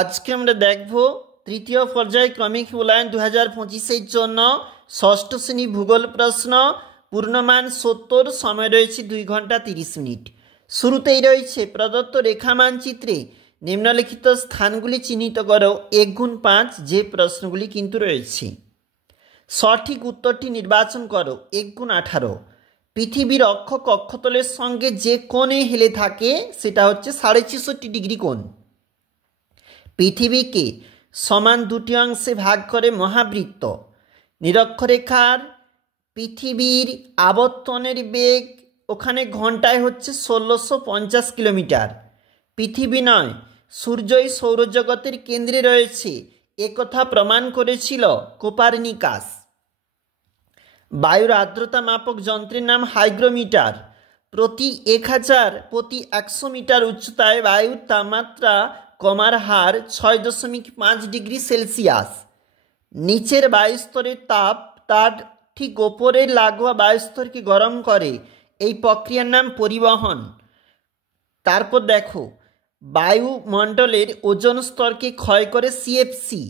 আজকে আমরা দেখব তৃতীয় পর্যায়ক্রমিক মূল্যায়ন 2025-এর জন্য ষষ্ঠ শ্রেণী ভূগোল প্রশ্ন। পূর্ণমান 70, সময় রয়েছে 2 ঘন্টা 30 মিনিট। শুরুতেই রয়েছে প্রদত্ত রেখা মানচিত্রে নিম্নলিখিত স্থানগুলি চিহ্নিত করো 1x5, যে প্রশ্নগুলি কিন্তু রয়েছে। সঠিক উত্তরটি নির্বাচন করো 1x18। পৃথিবীর অক্ষ কক্ষতলের সঙ্গে যে কোণে হেলে থাকে সেটা হচ্ছে 66.5 ডিগ্রি কোণ। পৃথিবীকে সমান দুটি অংশে ভাগ করে মহাবৃত্ত। নিরক্ষরেখার পৃথিবীর আবর্তনের বেগ ওখানে ঘন্টায় হচ্ছে 1650 কিলোমিটার। পৃথিবী নয়, সূর্যই সৌরজগতের কেন্দ্রে রয়েছে, একথা প্রমাণ করেছিল কোপারনিকাস। বায়ুর আর্দ্রতা মাপক যন্ত্রের নাম হাইগ্রোমিটার। প্রতি 1000 প্রতি 100 মিটার উচ্চতায় বায়ুর তাপমাত্রা কমার হার 6.5 ডিগ্রি সেলসিয়াস। নিচের বায়ুস্তরের তাপ তার ঠিক ওপরের লাগোয়া বায়ুস্তরকে গরম করে, এই প্রক্রিয়ার নাম পরিবহন। তারপর দেখো, বায়ুমণ্ডলের ওজোন স্তরকে ক্ষয় করে সিএফসি।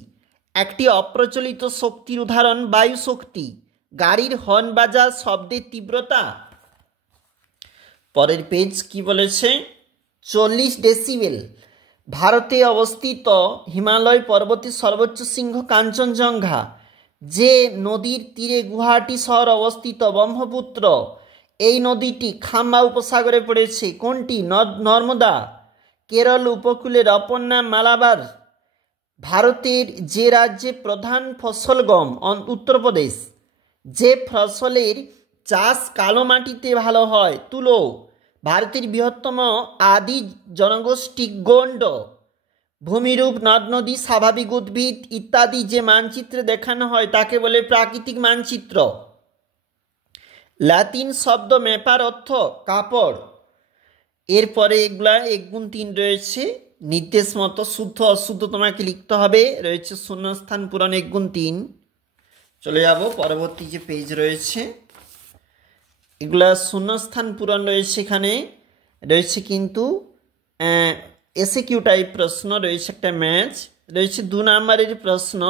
একটি অপ্রচলিত শক্তির উদাহরণ বায়ু শক্তি। গাড়ির হর্ন বাজার শব্দের তীব্রতা। পরের পেজ কি বলেছে, 40 ডেসিবেল। ভারতে অবস্থিত হিমালয় পর্বতের সর্বোচ্চ শৃঙ্গ কাঞ্চনজঙ্ঘা। যে নদীর তীরে গুয়াহাটি শহর অবস্থিত ব্রহ্মপুত্র, এই নদীটি খাম্বা উপসাগরে পড়েছে। কোনটি? নর্মদা। কেরল উপকূলের অপর নাম মালাবার। ভারতের যে রাজ্যে প্রধান ফসল গম, উত্তরপ্রদেশ। যে ফসলের চাষ কালো মাটিতে ভালো হয়, তুলো। ভারতের বৃহত্তম আদি জনগোষ্ঠী গোন্ড। ভূমিরূপ, নদ নদী, স্বাভাবিক উদ্ভিদ ইত্যাদি যে মানচিত্রে দেখানো হয় তাকে বলে প্রাকৃতিক মানচিত্র। লাতিন শব্দ ম্যাপার অর্থ কাপড়। এরপরে এগুলা 1x3 রয়েছে, নির্দেশ মতো শুদ্ধ অশুদ্ধ তোমাকে লিখতে হবে। রয়েছে শূন্যস্থান পূরণ 1x3। চলে যাব পরবর্তী যে পেজ রয়েছে, এগুলা শূন্যস্থান পূরণ রয়েছে। এখানে রয়েছে কিন্তু এসএকিউ টাইপ প্রশ্ন, রয়েছে একটা ম্যাচ, রয়েছে 2 নম্বরের প্রশ্ন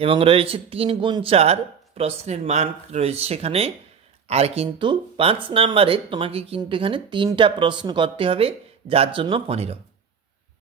এবং রয়েছে 3x4 প্রশ্নের মান রয়েছে এখানে। আর কিন্তু 5 নম্বরের তোমাকে কিন্তু এখানে 3টা প্রশ্ন করতে হবে, যার জন্য 15।